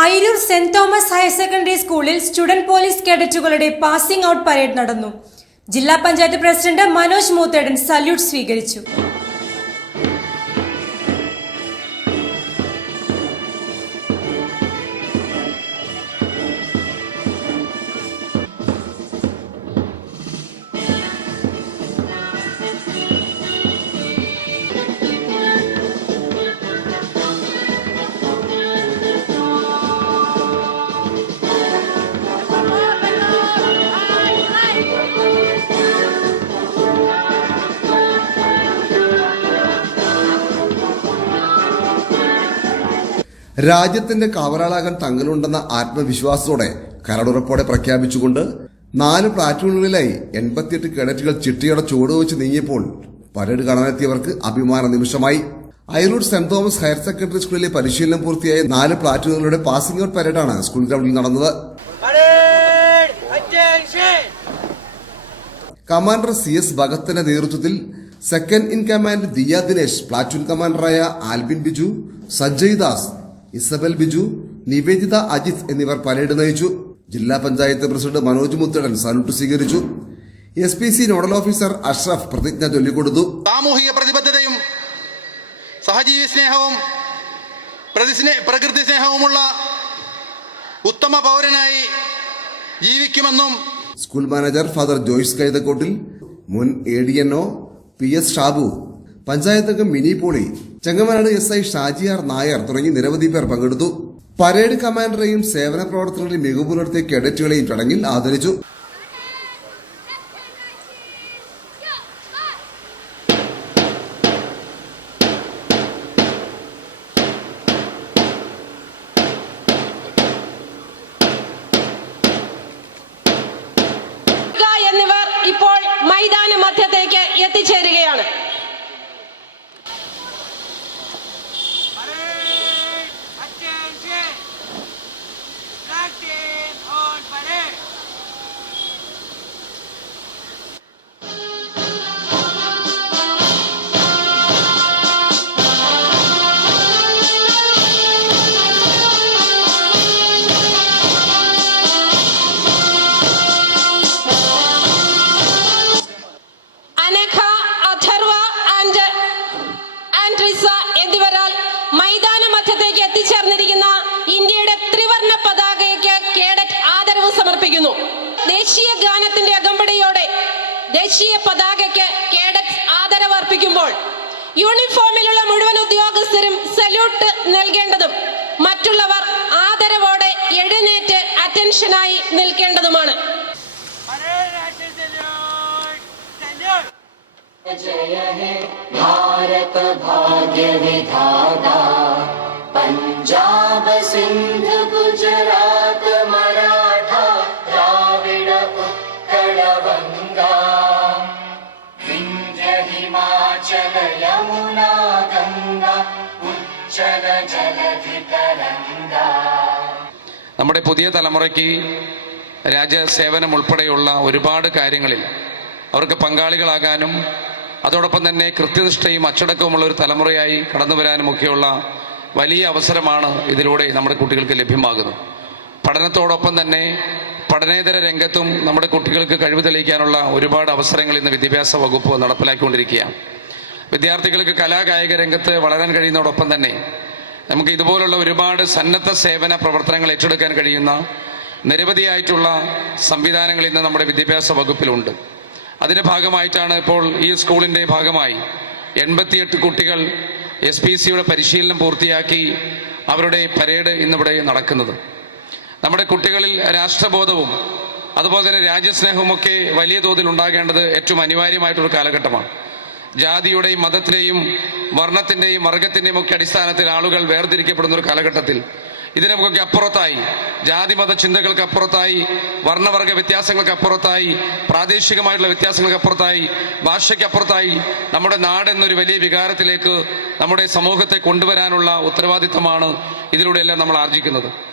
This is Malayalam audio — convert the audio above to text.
Ayiroor saint Thomas higher secondary സ്കൂളിൽ സ്റ്റുഡന്റ് പോലീസ് കേഡറ്റുകളുടെ പാസിംഗ് ഔട്ട് പരേഡ് നടന്നു. ജില്ലാ പഞ്ചായത്ത് പ്രസിഡന്റ് മനോജ് മൂത്തേടൻ സല്യൂട്ട് സ്വീകരിച്ചു. രാജ്യത്തിന്റെ കാവലാളാകാൻ തങ്ങളുണ്ടെന്ന ആത്മവിശ്വാസത്തോടെ കരടുറപ്പോടെ പ്രഖ്യാപിച്ചുകൊണ്ട് നാല് പ്ലാറ്റൂണുകളിലായി എൺപത്തിയെട്ട് കേഡറ്റുകൾ ചിട്ടിയുടെ ചുവട് വെച്ച് നീങ്ങിയപ്പോൾ പരേഡ് കാണാനെത്തിയവർക്ക് അഭിമാന നിമിഷമായി. Ayaloor saint Thomas higher secondary സ്കൂളിലെ പരിശീലനം പൂർത്തിയായ നാല് പ്ലാറ്റൂണുകളുടെ പാസിംഗ് ഔട്ട് പരേഡാണ് സ്കൂൾ ഗ്രൗണ്ടിൽ നടന്നത്. കമാൻഡർ സി എസ് ഭഗത്തിന്റെ നേതൃത്വത്തിൽ second in command Diya Dinesh platoon കമാൻഡറായ Albin Biju Sanjay Das Isabel Biju Nivedita Ajith എന്നിവർ പരേഡ് നയിച്ചു. ജില്ലാ പഞ്ചായത്ത് പ്രസിഡന്റ് മനോജ് മുത്തടൻ സല്യൂട്ട് സ്വീകരിച്ചു. S P C nodal officer Ashraf പ്രതിജ്ഞ ചൊല്ലിക്കൊടുത്തു. സാമൂഹിക പ്രതിബദ്ധതയും സഹജീവി സ്നേഹവും പ്രകൃതി സ്നേഹവുമുള്ള ഉത്തമ പൗരനായി ജീവിക്കുമെന്നും school manager father Joyce Kaithakottil മുൻ A D N O P S Shabu panchayat അംഗം മിനി പോളി ചെങ്ങമനാട് എസ് ഐ ഷാജിയാർ നായർ തുടങ്ങി നിരവധി പേർ പങ്കെടുത്തു. പരേഡ് കമാൻഡറെയും സേവന പ്രവർത്തനങ്ങളിൽ മികവ് പുലർത്തിയ കേഡറ്റുകളെയും ചടങ്ങിൽ ആദരിച്ചു. എന്നിവർ ഇപ്പോൾ മൈതാന മധ്യത്തേക്ക് എത്തിച്ചേരുകയാണ്. റിസ എന്നിവരാൽ മൈതാന മധ്യത്തേക്ക് എത്തിച്ചേർന്നിരിക്കുന്ന ഇന്ത്യയുടെ ത്രിവർണ പതാകയ്ക്ക് കേഡറ്റ് ആദരവ് സമർപ്പിക്കുന്നു. ദേശീയ ഗാനത്തിന്റെ അകമ്പടിയോടെ ദേശീയ പതാകയ്ക്ക് കേഡറ്റ് ആദരവ് അർപ്പിക്കുമ്പോൾ യൂണിഫോമിലുള്ള മുഴുവൻ ഉദ്യോഗസ്ഥരും സല്യൂട്ട് നൽകേണ്ടതും മറ്റുള്ളവർ ആദരവോടെ എഴുന്നേറ്റ് അറ്റൻഷനായി നിൽക്കേണ്ടതുമാണ്. जय हे भारत भाग्य विधाता पञ्जाब सिन्ध गुजरात मराठा द्राविड उत्कल गङ्गा विन्ध्य हिमाचल यमुना गङ्गा उज्जल जलधितरङ्गा നമ്മുടെ പുതിയ തലമുറയ്ക്ക് രാജ്യസേവനം ഉൾപ്പെടെയുള്ള ഒരുപാട് കാര്യങ്ങളിൽ അവർക്ക് പങ്കാളികളാകാനും അതോടൊപ്പം തന്നെ കൃത്യനിഷ്ഠയും അച്ചടക്കവുമുള്ള ഒരു തലമുറയായി കടന്നു വരാനും ഒക്കെയുള്ള വലിയ അവസരമാണ് ഇതിലൂടെ നമ്മുടെ കുട്ടികൾക്ക് ലഭ്യമാകുന്നത്. പഠനത്തോടൊപ്പം തന്നെ പഠനേതര രംഗത്തും നമ്മുടെ കുട്ടികൾക്ക് കഴിവ് തെളിയിക്കാനുള്ള ഒരുപാട് അവസരങ്ങൾ ഇന്ന് വിദ്യാഭ്യാസ വകുപ്പ് നടപ്പിലാക്കിക്കൊണ്ടിരിക്കുകയാണ്. വിദ്യാർത്ഥികൾക്ക് കലാകായിക രംഗത്ത് വളരാൻ കഴിയുന്നതോടൊപ്പം തന്നെ നമുക്ക് ഇതുപോലുള്ള ഒരുപാട് സന്നദ്ധ സേവന പ്രവർത്തനങ്ങൾ ഏറ്റെടുക്കാൻ കഴിയുന്ന നിരവധിയായിട്ടുള്ള സംവിധാനങ്ങൾ ഇന്ന് നമ്മുടെ വിദ്യാഭ്യാസ വകുപ്പിലുണ്ട്. അതിന്റെ ഭാഗമായിട്ടാണ് ഇപ്പോൾ ഈ സ്കൂളിന്റെ ഭാഗമായി എൺപത്തിയെട്ട് കുട്ടികൾ എസ് പി സിയുടെ പരിശീലനം പൂർത്തിയാക്കി അവരുടെ പരേഡ് ഇന്നിവിടെ നടക്കുന്നത്. നമ്മുടെ കുട്ടികളിൽ രാഷ്ട്രബോധവും അതുപോലെ തന്നെ രാജ്യസ്നേഹവുമൊക്കെ വലിയ തോതിൽ ഉണ്ടാകേണ്ടത് ഏറ്റവും അനിവാര്യമായിട്ടൊരു കാലഘട്ടമാണ്. ജാതിയുടെയും മതത്തിന്റെയും വർണത്തിന്റെയും വർഗത്തിന്റെയും ഒക്കെ അടിസ്ഥാനത്തിൽ ആളുകൾ വേർതിരിക്കപ്പെടുന്ന ഒരു കാലഘട്ടത്തിൽ ഇതിനൊക്കെ അപ്പുറത്തായി. ജാതി മത ചിന്തകൾക്ക് അപ്പുറത്തായി. വർണവർഗ വ്യത്യാസങ്ങൾക്ക് അപ്പുറത്തായി. പ്രാദേശികമായിട്ടുള്ള വ്യത്യാസങ്ങൾക്ക് അപ്പുറത്തായി. ഭാഷയ്ക്ക് അപ്പുറത്തായി. നമ്മുടെ നാട് എന്നൊരു വലിയ വികാരത്തിലേക്ക് നമ്മുടെ സമൂഹത്തെ കൊണ്ടുവരാനുള്ള ഉത്തരവാദിത്തമാണ് ഇതിലൂടെയെല്ലാം നമ്മൾ ആർജിക്കുന്നത്.